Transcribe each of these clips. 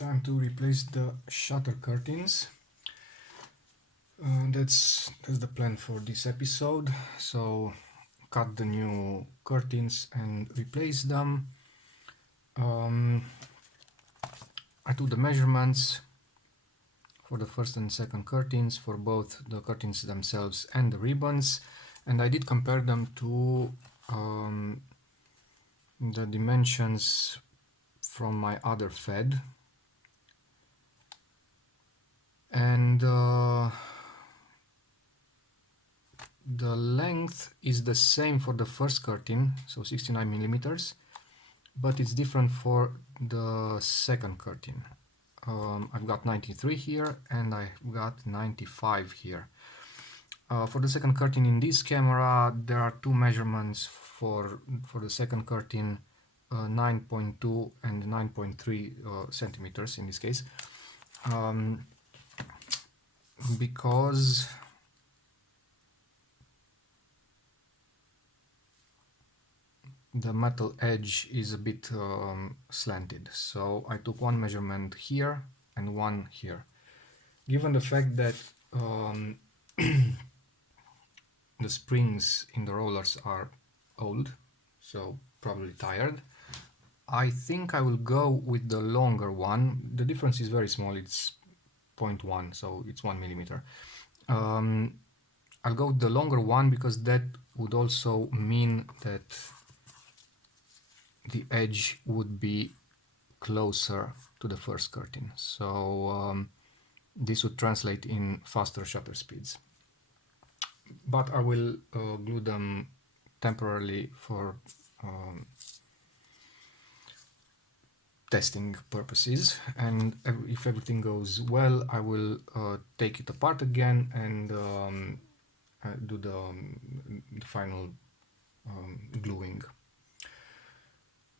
time to replace the shutter curtains. That's the plan for this episode. So cut the new curtains and replace them. I took the measurements for the first and second curtains for both the curtains themselves and the ribbons, and I did compare them to the dimensions from my other FED, and the length is the same for the first curtain, so 69 millimeters, but it's different for the second curtain. I've got 93 here and I've got 95 here. For the second curtain in this camera, there are two measurements for the second curtain, 9.2 and 9.3 centimeters in this case, because the metal edge is a bit slanted. So I took one measurement here and one here. Given the fact that the springs in the rollers are old, so probably tired, I think I will go with the longer one. The difference is very small, it's 0.1, so it's 1 millimeter. I'll go with the longer one because that would also mean that the edge would be closer to the first curtain. So this would translate in faster shutter speeds. But I will glue them temporarily for testing purposes, and if everything goes well, I will take it apart again and do the final gluing.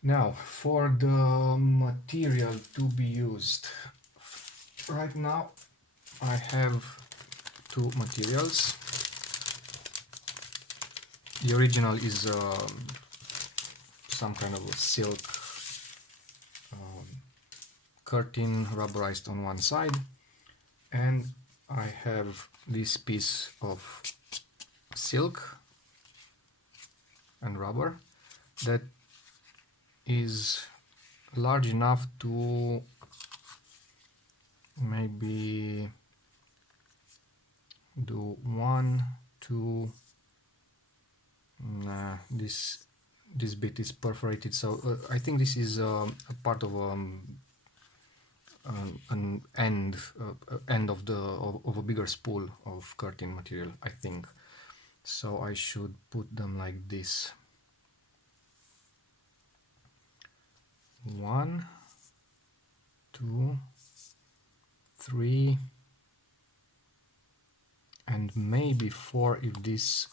Now, for the material to be used, right now I have two materials. The original is some kind of a silk curtain rubberized on one side, and I have this piece of silk and rubber that is large enough to maybe do one, two. Nah, this bit is perforated, so I think this is a part of an end of a bigger spool of curtain material, I think. So I should put them like this. 1, 2, 3, and maybe 4 if this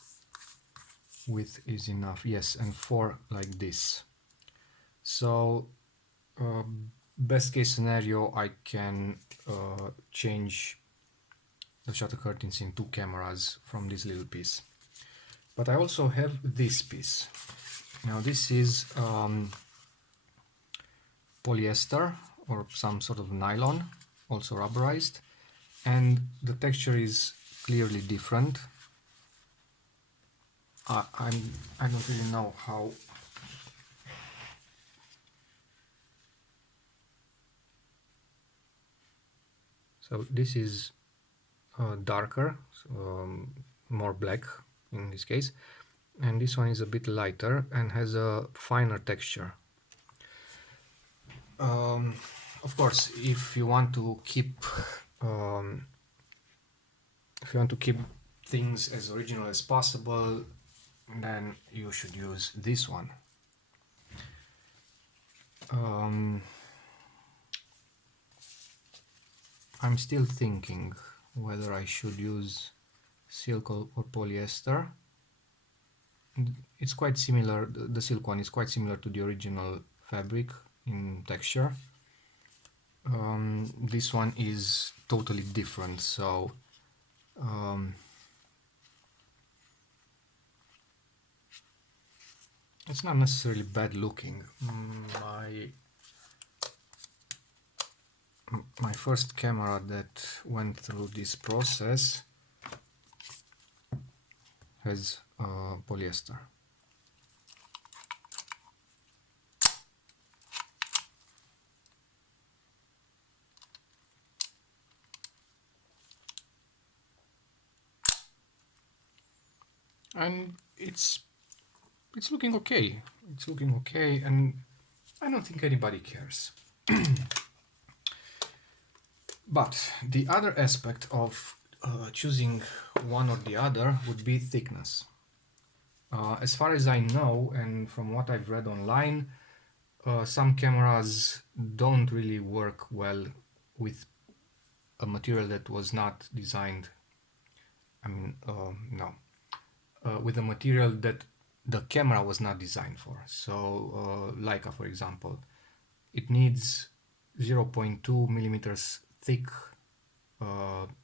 width is enough. Yes, and 4 like this. So best case scenario, I can change the shutter curtains in 2 cameras from this little piece. But I also have this piece. Now this is polyester or some sort of nylon, also rubberized, and the texture is clearly different. I don't really know how. So this is darker, more black in this case, and this one is a bit lighter and has a finer texture. Of course, if you want to keep things as original as possible, then you should use this one. I'm still thinking whether I should use silk or polyester. It's quite similar, the silk one is quite similar to the original fabric in texture. This one is totally different, so it's not necessarily bad looking. my first camera that went through this process has polyester. And it's looking okay. It's looking okay, and I don't think anybody cares. But the other aspect of choosing one or the other would be thickness. As far as I know, and from what I've read online, some cameras don't really work well with a material that was not designed. I mean, no, with a material that the camera was not designed for. So, Leica, for example, it needs 0.2 millimeters thick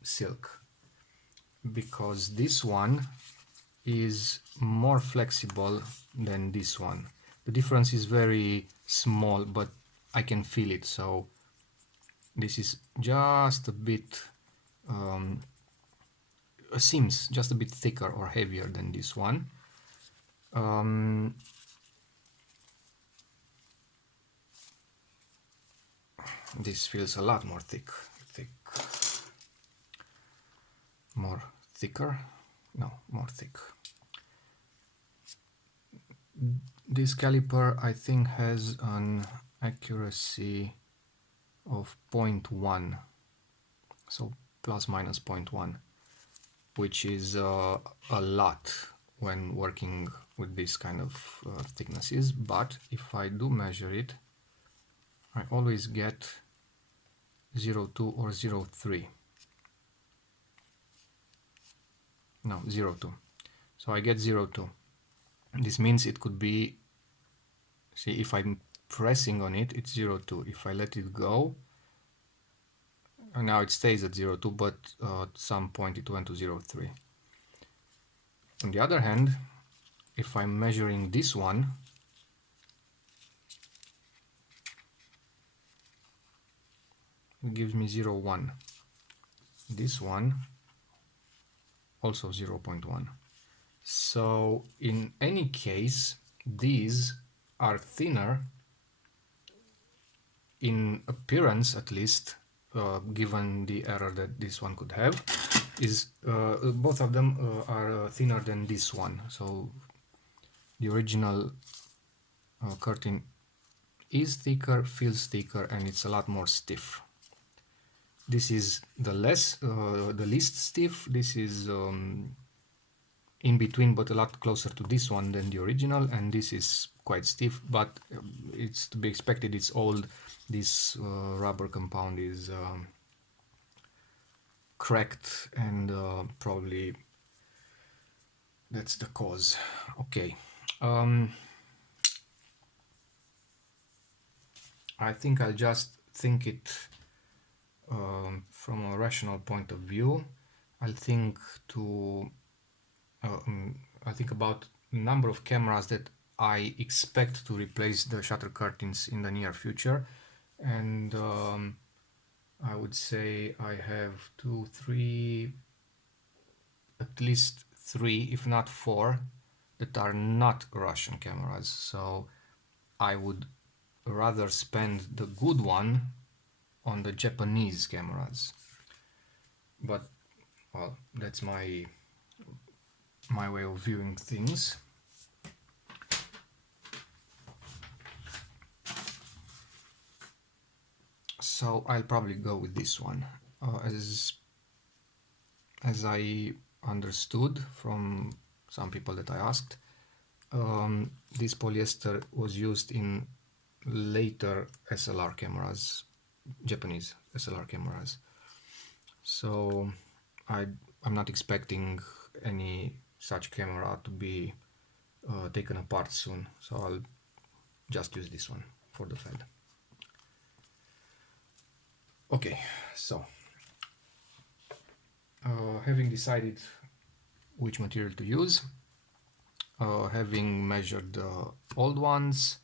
silk, because this one is more flexible than this one. The difference is very small, but I can feel it. So this is just a bit seems just a bit thicker or heavier than this one. This feels a lot more more thick. This caliper, I think, has an accuracy of 0.1, so plus minus 0.1, which is a lot when working with this kind of thicknesses. But if I do measure it, I always get 0.2 or 0.3. No, 0.2. So I get 0.2. This means it could be, see, if I'm pressing on it, it's 0.2. If I let it go, and now it stays at 0.2, but at some point it went to 0.3. On the other hand, if I'm measuring this one, it gives me 0.1. This one also 0.1. So in any case, these are thinner in appearance, at least, given the error that this one could have. Is both of them are thinner than this one. So the original curtain is thicker, feels thicker, and it's a lot more stiff. This is the least stiff. This is in between, but a lot closer to this one than the original, and this is quite stiff, but it's to be expected. It's old. This rubber compound is cracked, and probably that's the cause. Okay. I think I'll just think it from a rational point of view. I'll think about number of cameras that I expect to replace the shutter curtains in the near future, and I would say I have at least three, if not four, that are not Russian cameras. So I would rather spend the good one on the Japanese cameras. But well, that's my way of viewing things. So I'll probably go with this one. As I understood from some people that I asked, this polyester was used in later SLR cameras, Japanese SLR cameras. So I'm not expecting any such camera to be taken apart soon. So I'll just use this one for the fed. Okay, so having decided which material to use, having measured the old ones,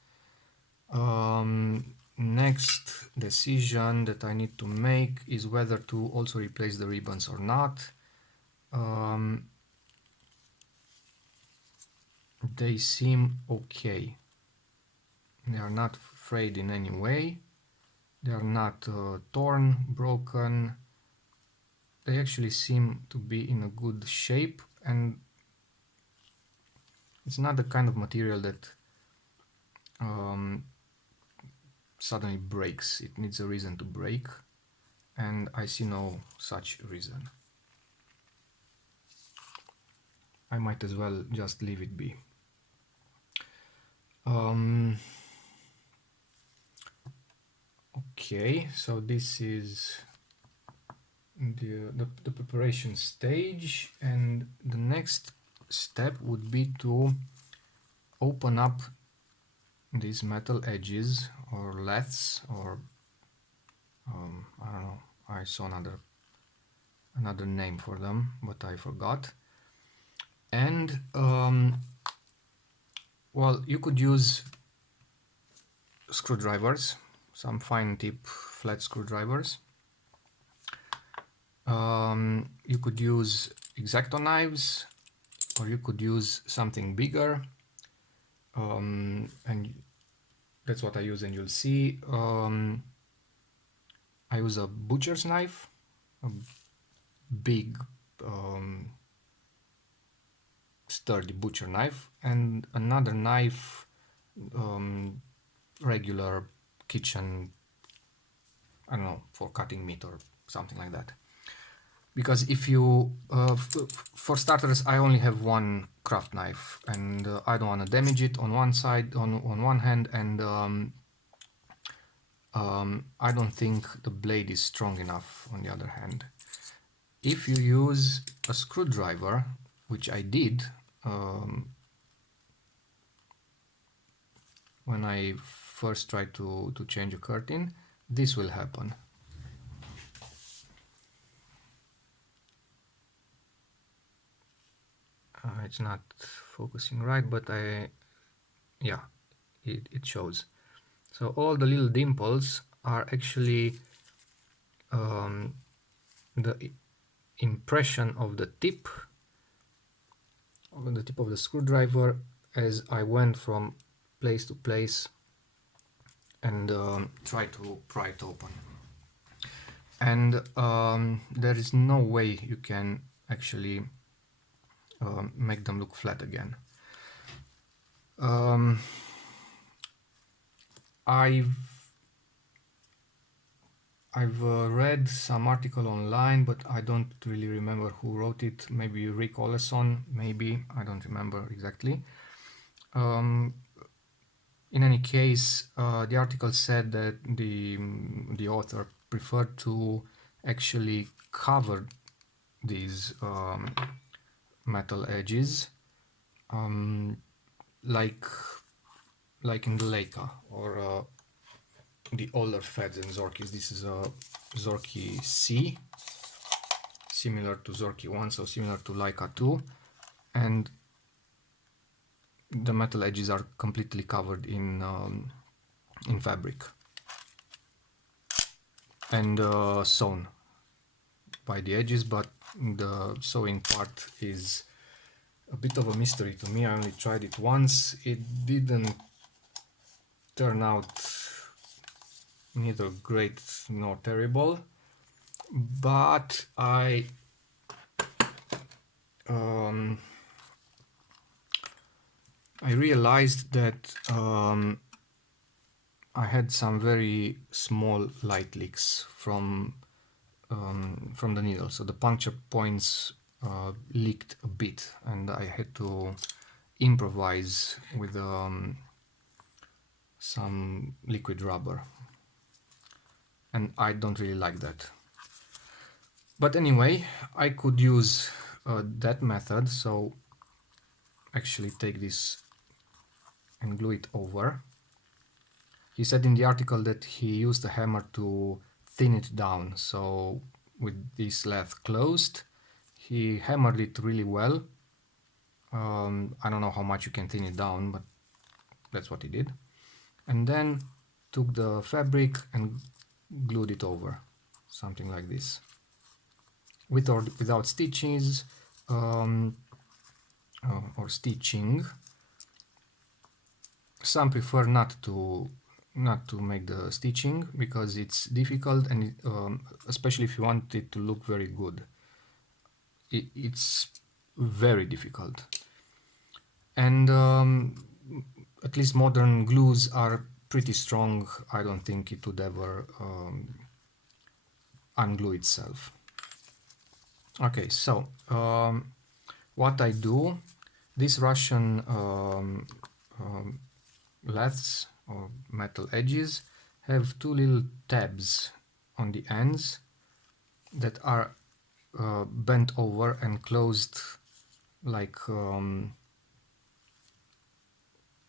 next decision that I need to make is whether to also replace the ribbons or not. They seem okay. They are not frayed in any way. They are not torn, broken. They actually seem to be in a good shape, and it's not the kind of material that suddenly breaks. It needs a reason to break, and I see no such reason. I might as well just leave it be. Okay, so this is the preparation stage, and the next step would be to open up these metal edges or laths, or I don't know, I saw another name for them, but I forgot. And well, you could use screwdrivers, some fine tip flat screwdrivers. You could use X-Acto knives, or you could use something bigger, and that's what I use, and you'll see. I use a butcher's knife, a big sturdy butcher knife, and another knife, regular kitchen, I don't know, for cutting meat or something like that. Because if you, for starters, I only have one craft knife, and I don't want to damage it on one side, on one hand, and I don't think the blade is strong enough on the other hand. If you use a screwdriver, which I did when I first tried to change a curtain, this will happen. It's not focusing right, but yeah, it shows. So all the little dimples are actually the impression of the tip of the screwdriver as I went from place to place and tried to pry it open. And there is no way you can actually make them look flat again. I've read some article online, but I don't really remember who wrote it. Maybe Rick Oleson, maybe, I don't remember exactly. In any case, the article said that the author preferred to actually cover these metal edges, like in the Leica or the older Feds and Zorkis. This is a Zorky C, similar to Zorky 1, so similar to Leica 2, and the metal edges are completely covered in fabric and sewn by the edges, but the sewing part is a bit of a mystery to me. I only tried it once. It didn't turn out neither great nor terrible, but I realized that I had some very small light leaks from the needle, so the puncture points leaked a bit, and I had to improvise with some liquid rubber, and I don't really like that. But anyway, I could use that method, so actually take this and glue it over. He said in the article that he used a hammer to thin it down, so with this lath closed, he hammered it really well. I don't know how much you can thin it down, but that's what he did. And then took the fabric and glued it over, something like this, with or without stitches or stitching. Some prefer not to make the stitching because it's difficult, and especially if you want it to look very good, it's very difficult. And at least modern glues are pretty strong. I don't think it would ever unglue itself. Okay, so what I do, these Russian laths or metal edges have two little tabs on the ends that are bent over and closed like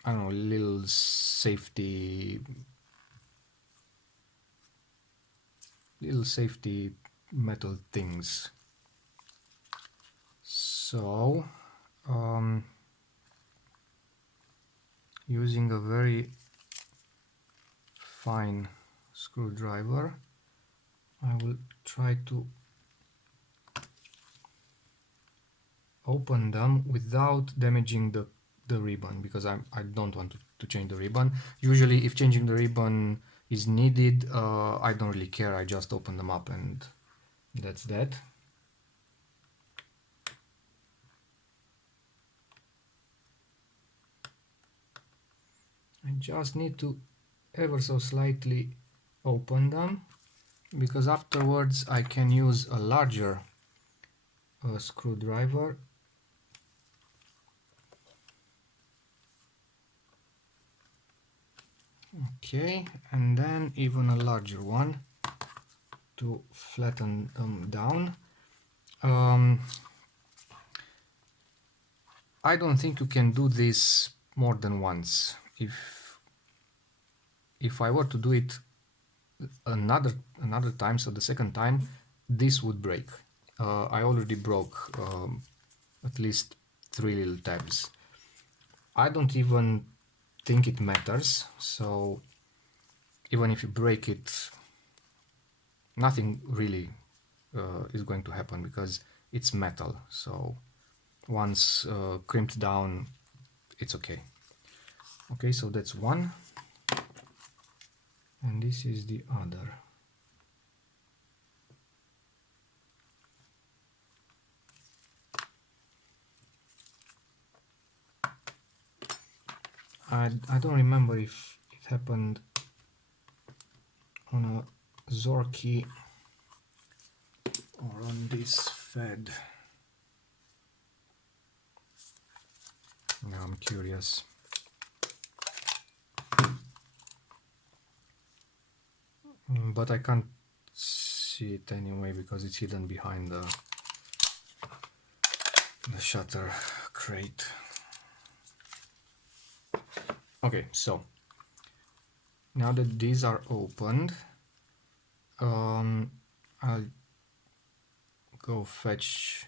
I don't know, little safety metal things. So using a very fine screwdriver, I will try to open them without damaging the ribbon, because I don't want to change the ribbon. Usually if changing the ribbon is needed, I don't really care, I just open them up and that's that. I just need to ever so slightly open them, because afterwards I can use a larger screwdriver okay, and then even a larger one to flatten them down. I don't think you can do this more than once. If I were to do it another time, so the second time, this would break. I already broke at least 3 little tabs. I don't even think it matters, so even if you break it, nothing really is going to happen because it's metal, so once crimped down, it's okay. Okay, so that's one, and this is the other. I don't remember if it happened on a Zorky or on this Fed. Now I'm curious. But I can't see it anyway because it's hidden behind the shutter crate. Okay, so now that these are opened, I'll go fetch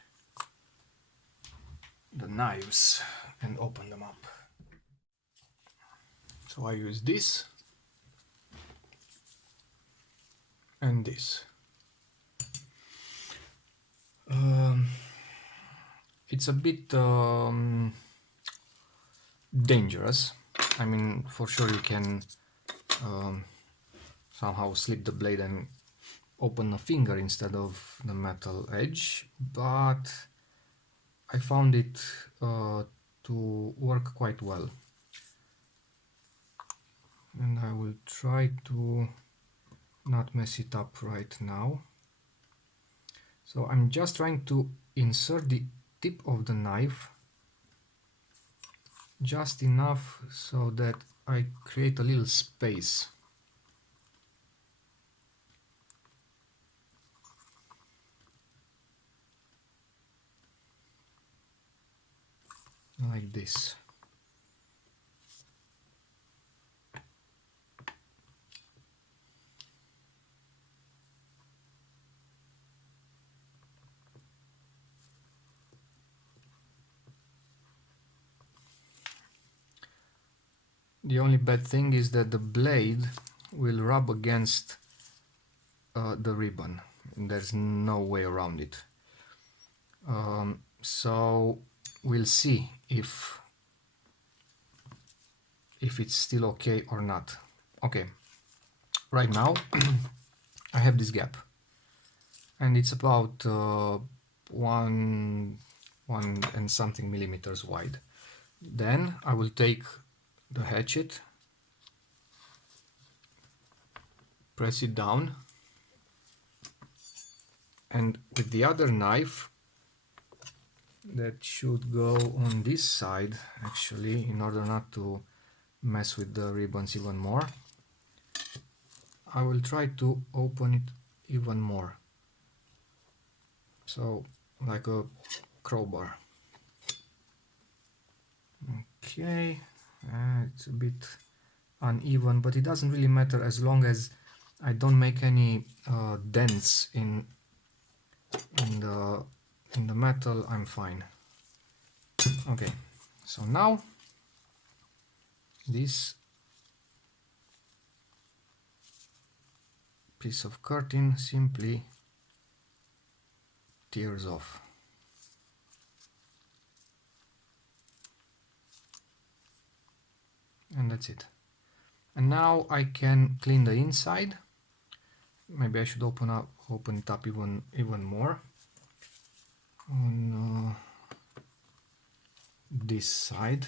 the knives and open them up. So I use this and this. It's a bit dangerous. I mean, for sure you can somehow slip the blade and open a finger instead of the metal edge, but I found it to work quite well. And I will try to not mess it up right now. So I'm just trying to insert the tip of the knife just enough so that I create a little space. Like this. The only bad thing is that the blade will rub against the ribbon. There's no way around it. So we'll see if it's still okay or not. Okay, right now I have this gap, and it's about one and something millimeters wide. Then I will take the hatchet, press it down, and with the other knife that should go on this side, actually, in order not to mess with the ribbons even more, I will try to open it even more, so like a crowbar. Okay, it's a bit uneven, but it doesn't really matter as long as I don't make any dents in the metal. I'm fine. Okay, so now this piece of curtain simply tears off. And that's it. And now I can clean the inside. Maybe I should open it up even more on this side.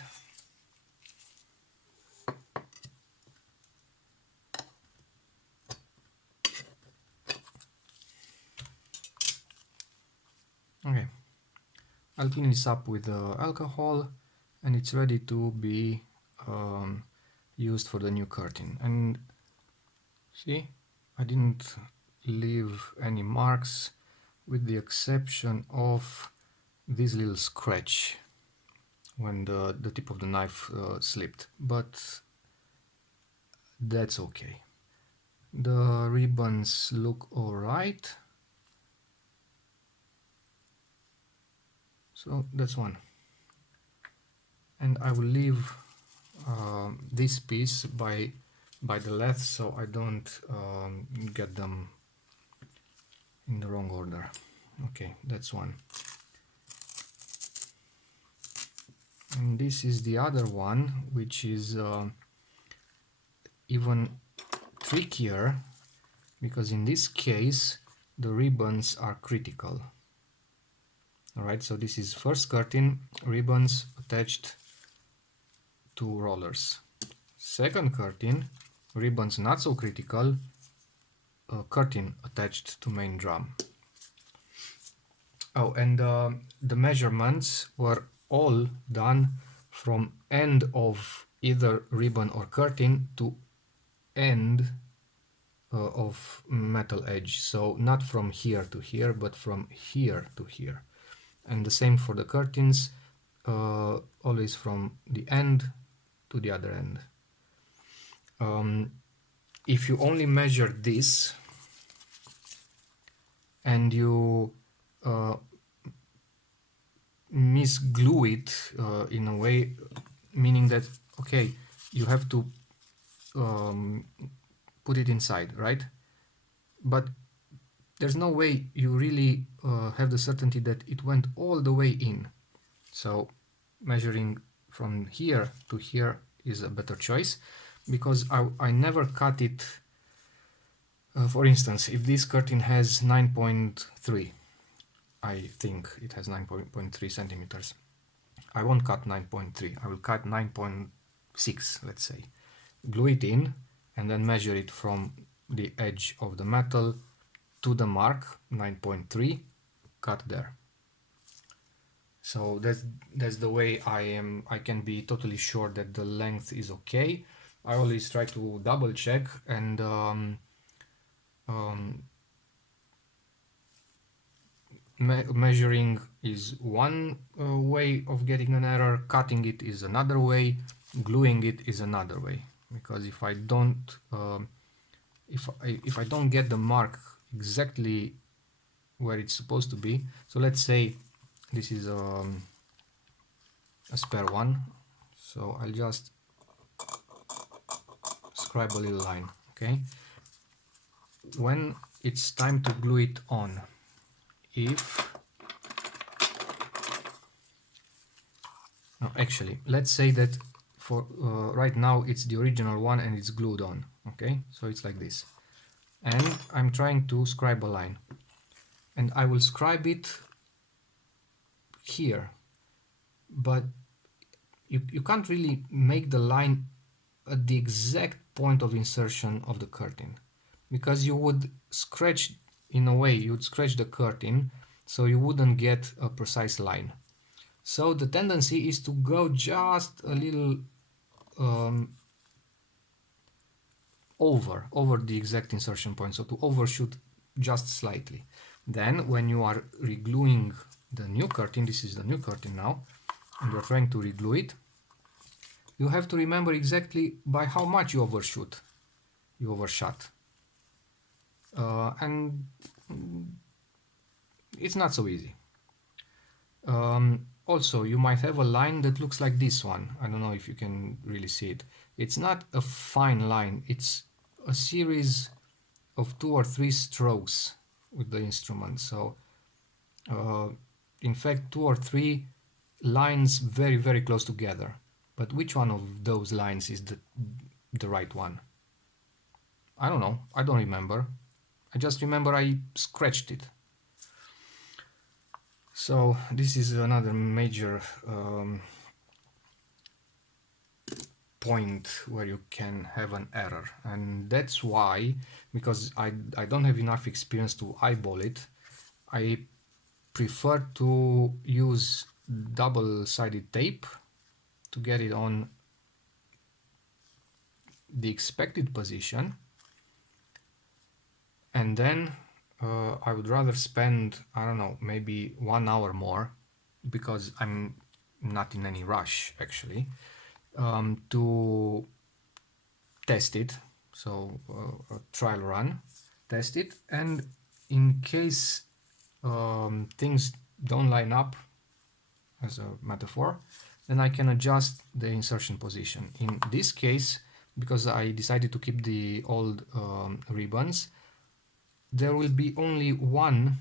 Okay, I'll clean this up with alcohol, and it's ready to be used for the new curtain. And see, I didn't leave any marks, with the exception of this little scratch when the tip of the knife slipped, but that's okay. The ribbons look alright, so that's one. And I will leave this piece by the laths, so I don't get them in the wrong order. Okay, that's one. And this is the other one, which is even trickier, because in this case the ribbons are critical. Alright, so this is first curtain, ribbons attached to rollers. Second curtain, ribbons not so critical, curtain attached to main drum. Oh, and the measurements were all done from end of either ribbon or curtain to end of metal edge. So not from here to here, but from here to here. And the same for the curtains, always from the end to the other end. If you only measure this and you misglue it in a way, meaning that, okay, you have to put it inside, right? But there's no way you really have the certainty that it went all the way in. So measuring from here to here is a better choice, because I never cut it. For instance, if this curtain has 9.3, I think it has 9.3 centimeters, I won't cut 9.3, I will cut 9.6, let's say. Glue it in and then measure it from the edge of the metal to the mark, 9.3, cut there. So that's the way I can be totally sure that the length is okay. I always try to double check, and measuring is one way of getting an error, cutting it is another way, gluing it is another way. Because if I don't if I don't get the mark exactly where it's supposed to be, so let's say this is a spare one, so I'll just scribe a little line. Okay, when it's time to glue it on. If no, actually, let's say that for right now it's the original one and it's glued on. Okay, so it's like this, and I'm trying to scribe a line, and I will scribe it here, but you can't really make the line at the exact point of insertion of the curtain, because you would scratch, in a way, you'd scratch the curtain, so you wouldn't get a precise line. So the tendency is to go just a little over the exact insertion point, so to overshoot just slightly. Then when you are regluing the new curtain, this is the new curtain now, and you're trying to reglue it, you have to remember exactly by how much you overshot. And it's not so easy. Also, you might have a line that looks like this one. I don't know if you can really see it. It's not a fine line, it's a series of 2 or 3 strokes with the instrument. So in fact 2 or 3 lines very, very close together. But which one of those lines is the right one? I don't know, I don't remember. I just remember I scratched it. So this is another major point where you can have an error, and that's why, because I don't have enough experience to eyeball it, I prefer to use double-sided tape to get it on the expected position, and then I would rather spend, I don't know, maybe 1 hour more, because I'm not in any rush actually, to test it. So a trial run, test it, and in case things don't line up, as a metaphor, then I can adjust the insertion position. In this case, because I decided to keep the old ribbons, there will be only one,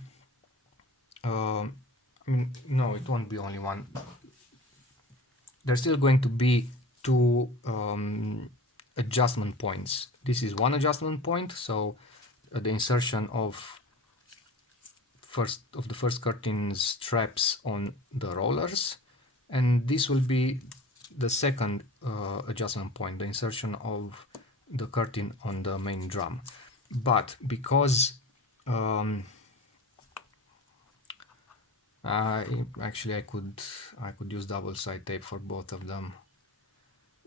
I mean, no, it won't be only one. There's still going to be 2 adjustment points. This is one adjustment point, so the insertion of the first curtain straps on the rollers, and this will be the second adjustment point, the insertion of the curtain on the main drum. But because actually I could use double side tape for both of them.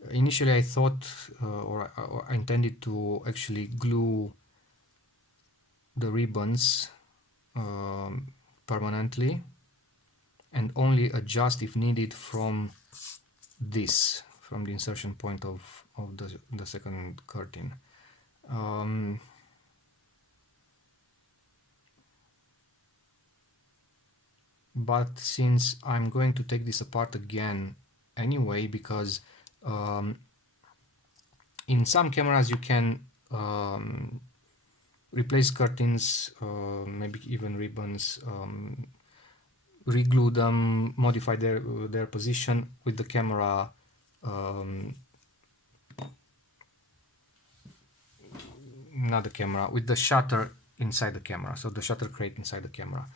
Initially I thought or I intended to actually glue the ribbons permanently and only adjust if needed from the insertion point of the second curtain. But since I'm going to take this apart again anyway, because in some cameras you can replace curtains, maybe even ribbons, reglue them, modify their position with the camera, not the camera, with the shutter inside the camera, so the shutter crate inside the camera.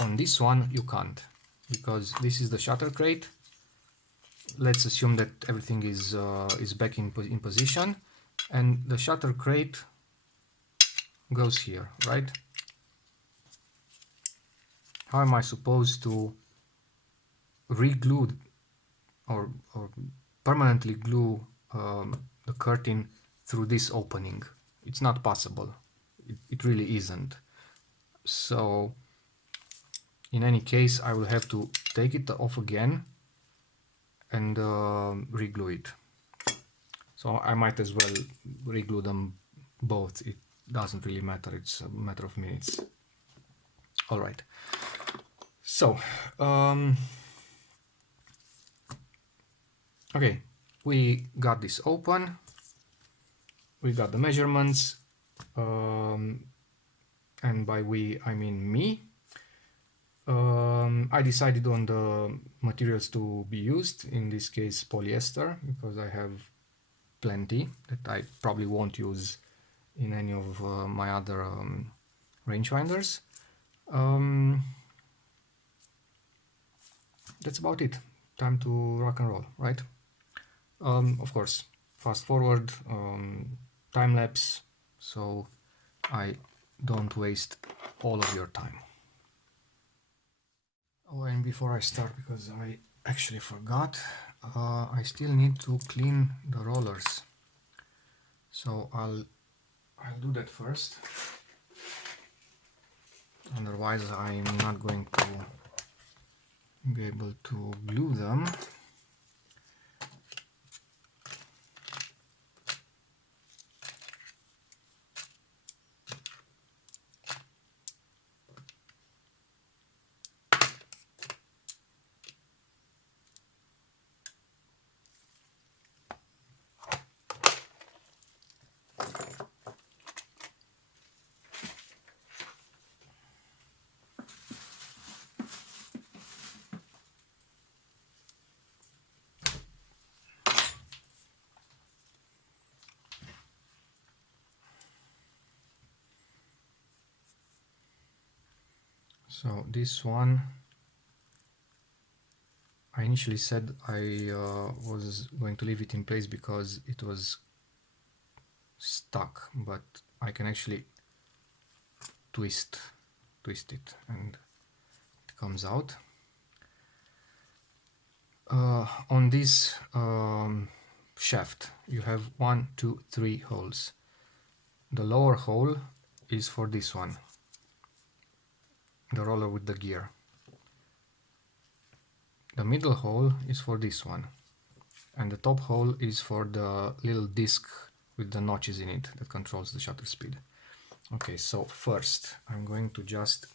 On this one you can't, because this is the shutter crate. Let's assume that everything is back in position, and the shutter crate goes here, right? How am I supposed to re-glue or permanently glue the curtain through this opening? It's not possible. It really isn't. So in any case, I will have to take it off again and re-glue it. So I might as well re-glue them both. It doesn't really matter. It's a matter of minutes. All right. So okay, we got this open. We got the measurements. and by we I mean me, I decided on the materials to be used, in this case polyester, because I have plenty that I probably won't use in any of my other rangefinders. That's about it. Time to rock and roll, right? Of course, fast forward, time lapse, so I don't waste all of your time. Oh, and before I start, because I actually forgot, I still need to clean the rollers. So I'll do that first. Otherwise, I'm not going to be able to glue them. So this one, I initially said I was going to leave it in place because it was stuck, but I can actually twist it and it comes out. On this shaft you have 1, 2, 3 holes. The lower hole is for this one, the roller with the gear. The middle hole is for this one, and the top hole is for the little disc with the notches in it that controls the shutter speed. Okay, so first I'm going to just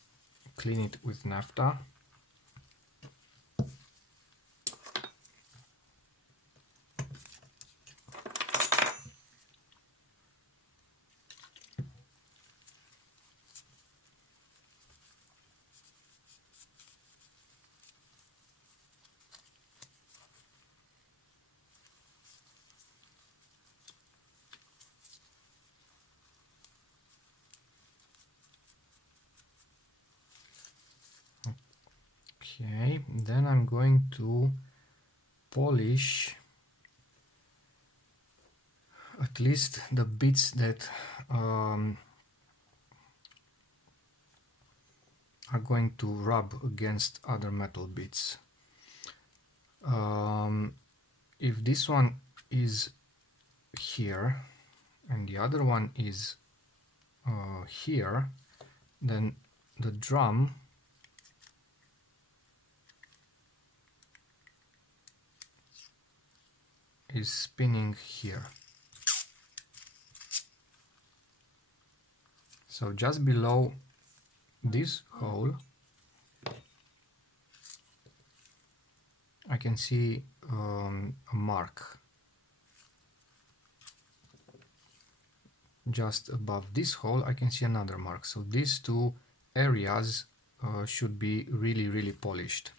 clean it with naphtha. Okay, then I'm going to polish at least the bits that are going to rub against other metal bits. If this one is here and the other one is here, then the drum is spinning here. So just below this hole I can see a mark. Just above this hole I can see another mark. So these two areas should be really polished.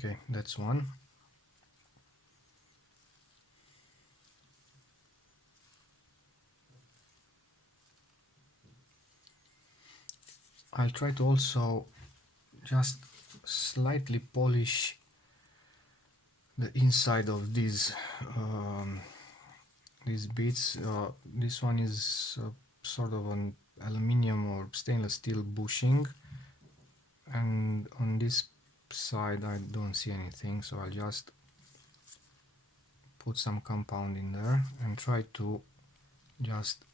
Okay, that's one. I'll try to also just slightly polish the inside of these bits. This one is sort of an aluminium or stainless steel bushing, and on this side I don't see anything, so I'll just put some compound in there and try to just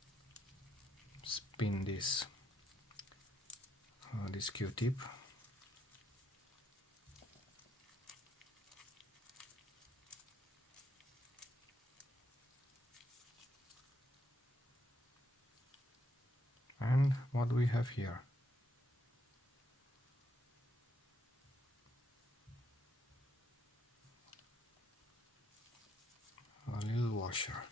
spin this Q-tip. And what do we have here? A little washer.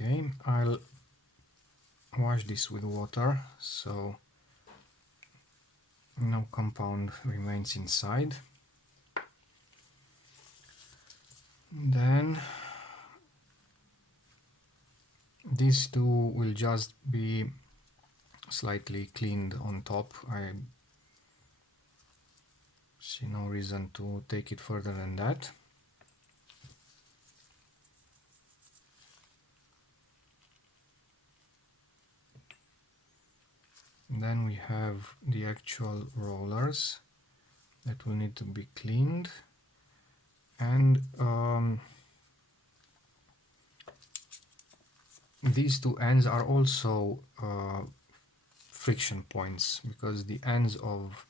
Okay, I'll wash this with water so no compound remains inside. Then these two will just be slightly cleaned on top. I see no reason to take it further than that. Then we have the actual rollers that will need to be cleaned, and these two ends are also friction points, because the ends of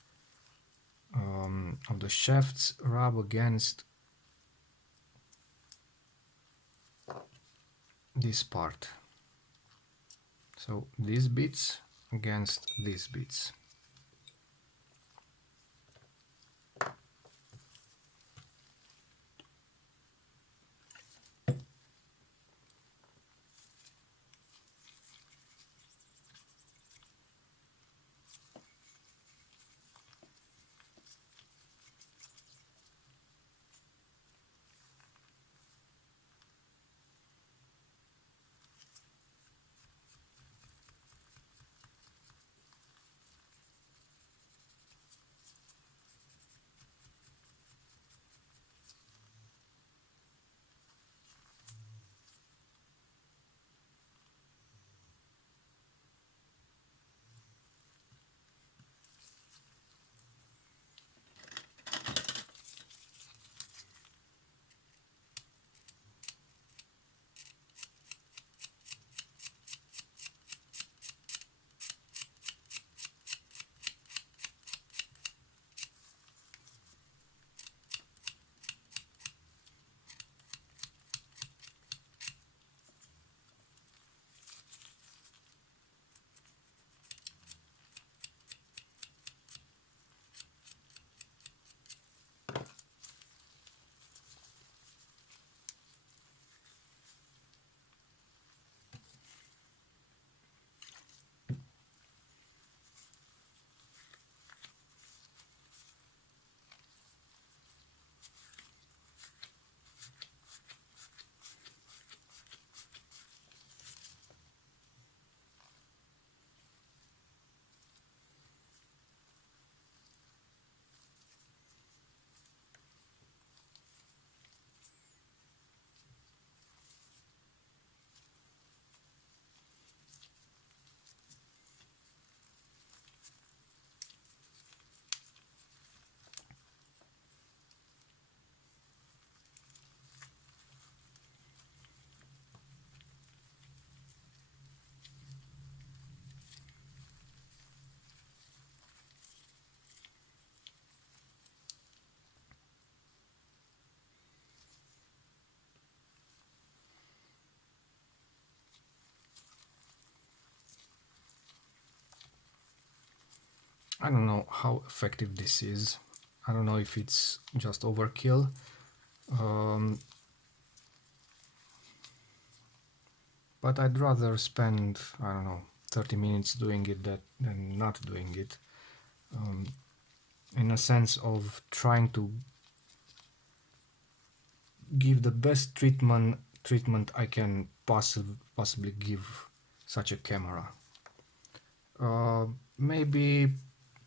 the shafts rub against this part. So these bits against these bits. I don't know how effective this is. I don't know if it's just overkill. But I'd rather spend, I don't know, 30 minutes doing it than not doing it. In a sense of trying to give the best treatment I can possibly give such a camera. Maybe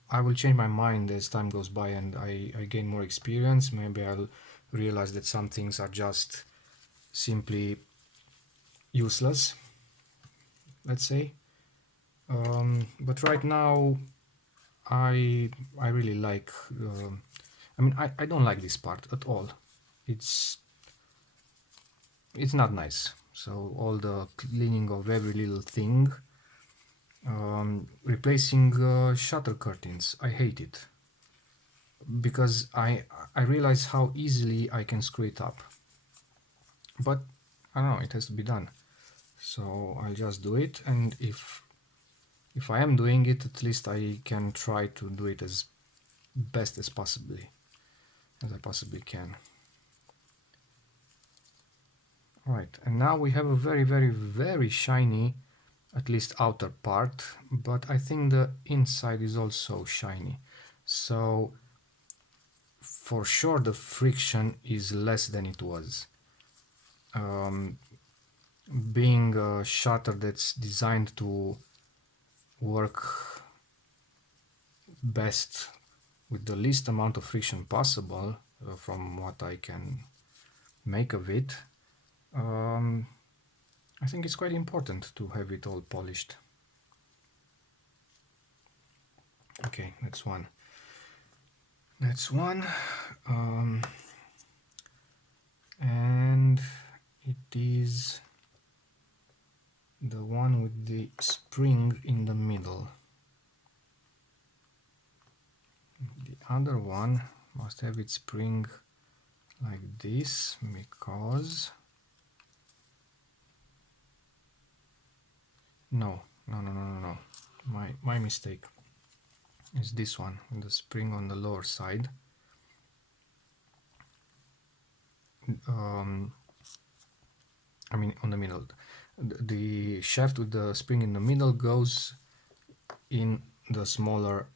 I will change my mind as time goes by and I gain more experience. Maybe I'll realize that some things are just simply useless, let's say. But right now I really like I mean I don't like this part at all. It's not nice. So all the cleaning of every little thing, replacing shutter curtains, I hate it because I realize how easily I can screw it up. But I don't know, it has to be done. So I'll just do it, and if I am doing it, at least I can try to do it as best as I possibly can. Right, and now we have a very, very, very shiny, at least outer part, but I think the inside is also shiny. So for sure the friction is less than it was. Being a shutter that's designed to work best with the least amount of friction possible, from what I can make of it, I think it's quite important to have it all polished. Okay, that's one. And it is the one with the spring in the middle. The other one must have its spring like this because no, my mistake. It's this one with the spring on the lower side. I mean on the middle. The shaft with the spring in the middle goes in the smaller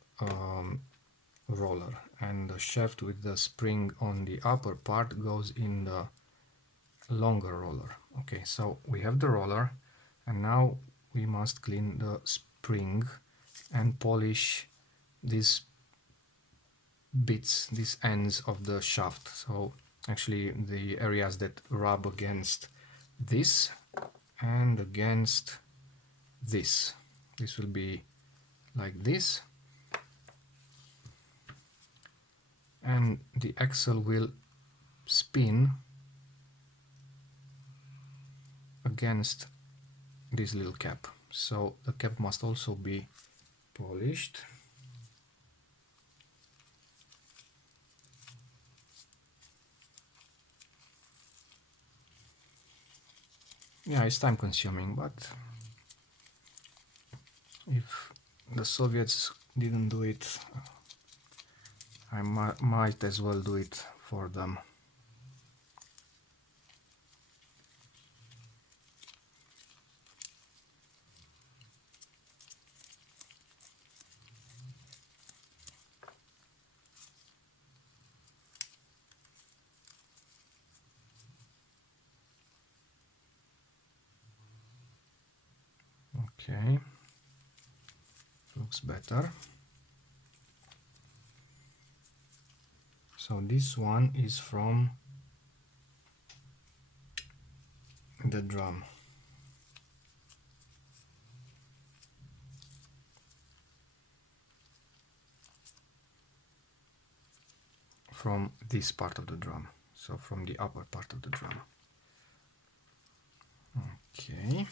roller, and the shaft with the spring on the upper part goes in the longer roller. Okay, so we have the roller, and now we must clean the spring and polish these bits, these ends of the shaft. So actually the areas that rub against this and against this. This will be like this, and the axle will spin against this little cap. So the cap must also be polished. Yeah, it's time consuming, but if the Soviets didn't do it, I might as well do it for them. Okay, looks better. So this one is from the drum. From this part of the drum, so from the upper part of the drum. Okay.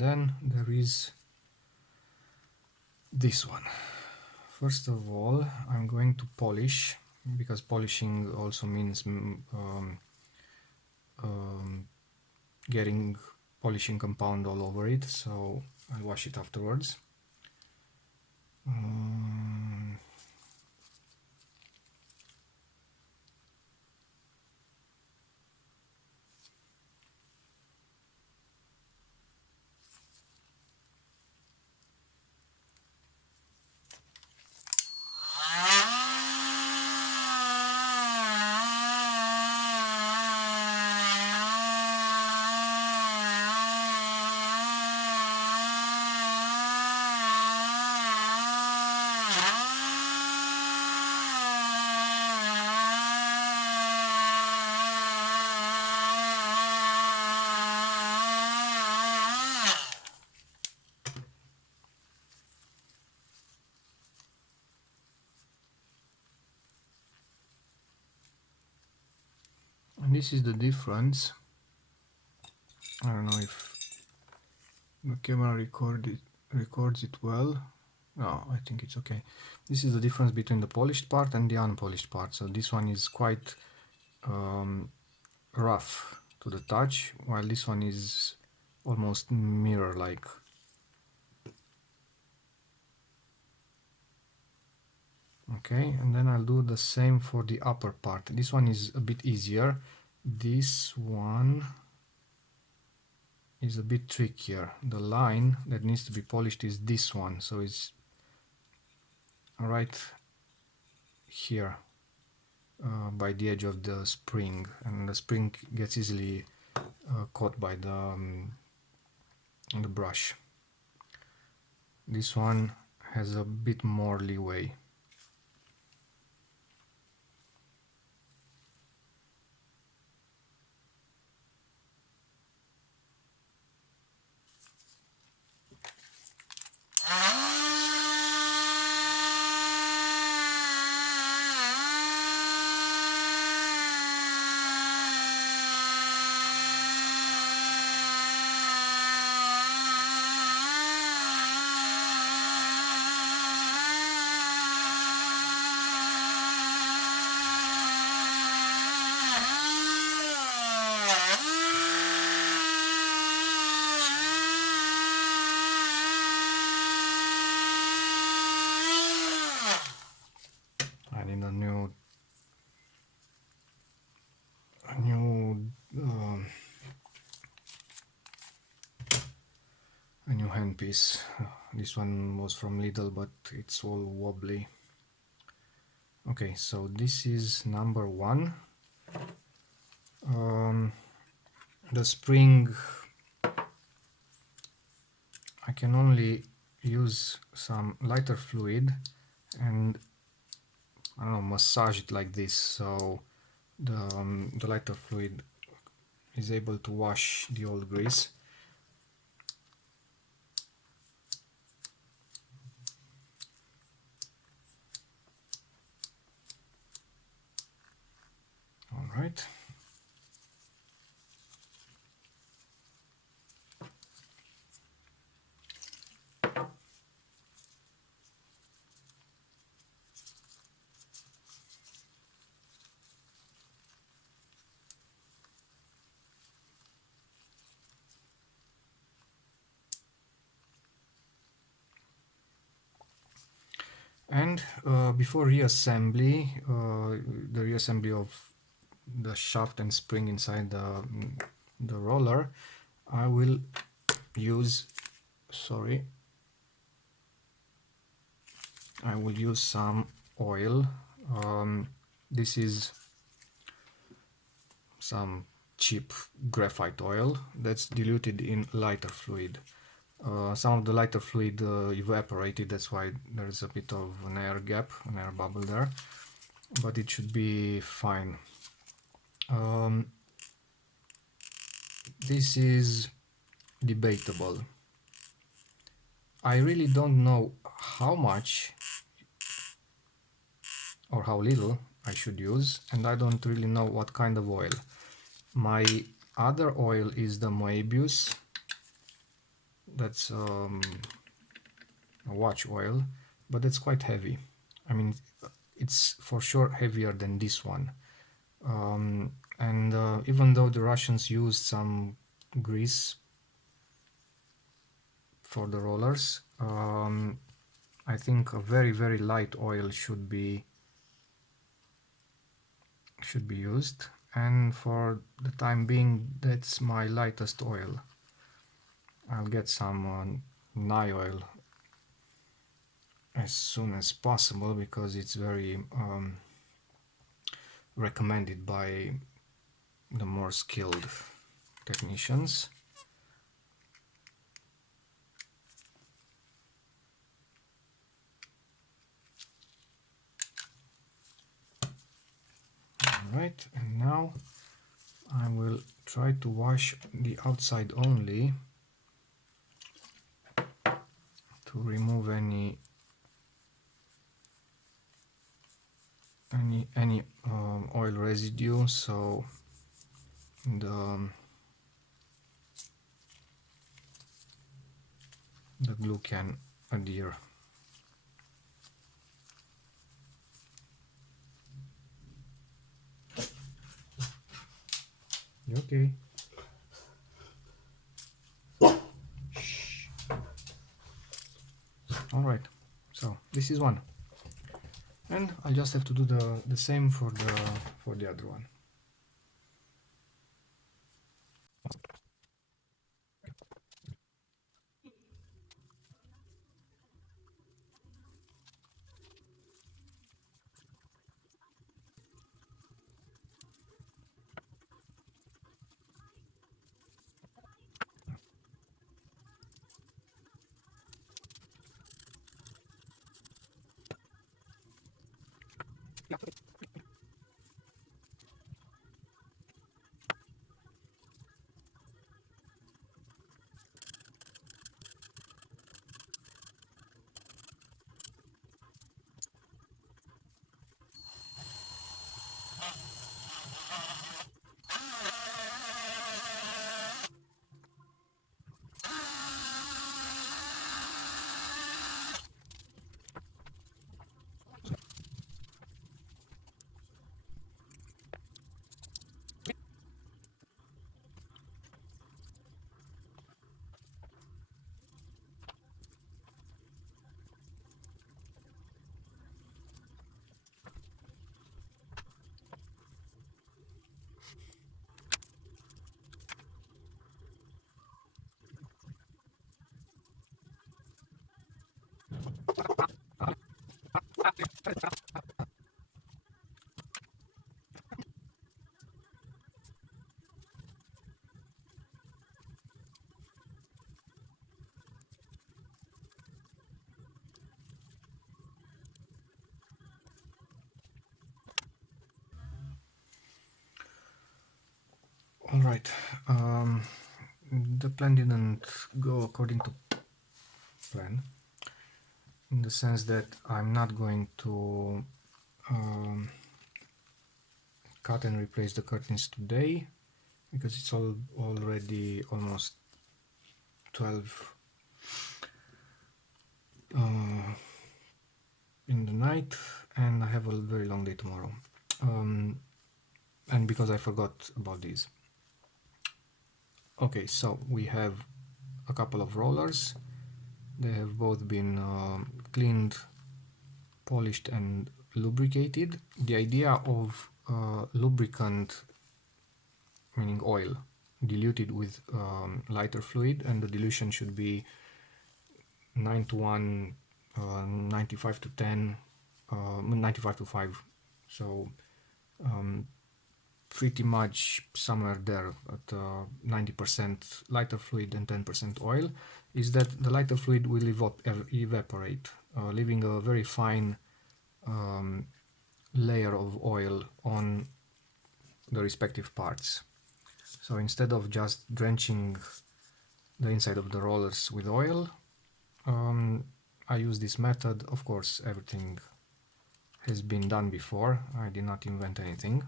And then there is this one. First of all, I'm going to polish, because polishing also means getting polishing compound all over it, so I'll wash it afterwards. And this is the difference. I don't know if the camera records it well. No, I think it's okay. This is the difference between the polished part and the unpolished part. So this one is quite rough to the touch, while this one is almost mirror-like. Okay, and then I'll do the same for the upper part. This one is a bit easier. This one is a bit trickier. The line that needs to be polished is this one, so it's right here by the edge of the spring, and the spring gets easily caught by the brush. This one has a bit more leeway. I need a new handpiece. This one was from Lidl, but it's all wobbly. Okay, so this is number one. The spring, I can only use some lighter fluid and I don't know, massage it like this, so the lighter fluid is able to wash the old grease. All right. And before reassembly, the reassembly of the shaft and spring inside the roller, I will use, I will use some oil. This is some cheap graphite oil that's diluted in lighter fluid. Some of the lighter fluid evaporated, that's why there's a bit of an air gap, an air bubble there, but it should be fine. This is debatable. I really don't know how much or how little I should use, and I don't really know what kind of oil. My other oil is the Moebius. that's a watch oil, but it's quite heavy. I mean, it's for sure heavier than this one. And even though the Russians used some grease for the rollers, I think a very light oil should be used, and for the time being that's my lightest oil. I'll get some Nye oil as soon as possible because it's very recommended by the more skilled technicians. Alright, and now I will try to wash the outside only to remove any oil residue, so the glue can adhere. You okay? Alright, so this is one. And I just have to do the same for the other one. Alright, the plan didn't go according to plan, in the sense that I'm not going to cut and replace the curtains today because it's already almost 12 in the night and I have a very long day tomorrow, and because I forgot about these. Okay, so we have a couple of rollers. They have both been cleaned, polished and lubricated. The idea of lubricant, meaning oil, diluted with lighter fluid, and the dilution should be 9 to 1, 95 to 10, 95 to 5. So pretty much somewhere there at 90% lighter fluid and 10% oil, is that the lighter fluid will evaporate, leaving a very fine layer of oil on the respective parts. So instead of just drenching the inside of the rollers with oil, I use this method. Of course, everything has been done before. I did not invent anything.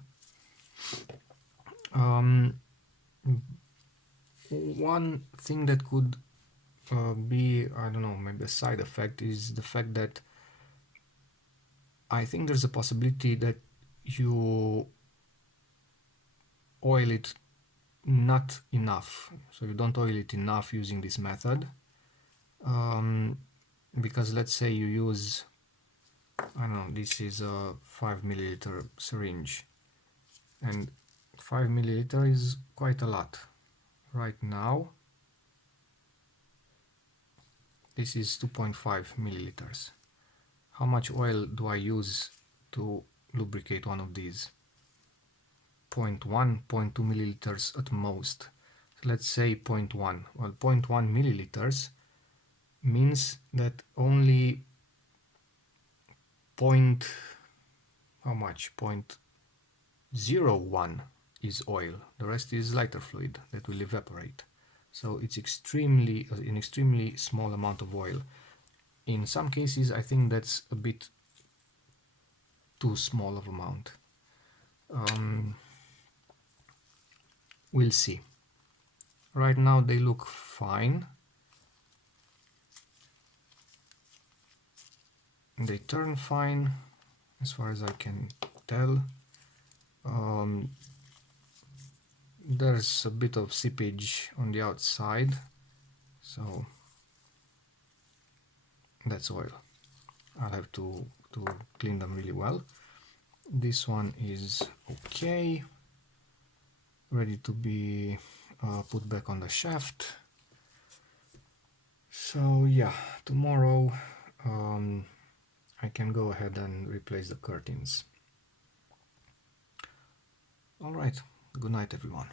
One thing that could be, I don't know, maybe a side effect is the fact that I think there's a possibility that you oil it not enough. So you don't oil it enough using this method. Because let's say you use, I don't know, this is a 5 milliliter syringe, and 5 milliliter is quite a lot. Right now, this is 2.5 milliliters. How much oil do I use to lubricate one of these? 0.1, 0.2 milliliters at most. So let's say 0.1. Well, 0.1 milliliters means that only point, how much? 0.01 is oil. The rest is lighter fluid that will evaporate. So it's an extremely small amount of oil. In some cases, I think that's a bit too small of amount. We'll see. Right now they look fine. They turn fine, as far as I can tell. There's a bit of seepage on the outside, so that's oil. I'll have to clean them really well. This one is okay, ready to be put back on the shaft. So yeah, tomorrow I can go ahead and replace the curtains. All right, good night everyone.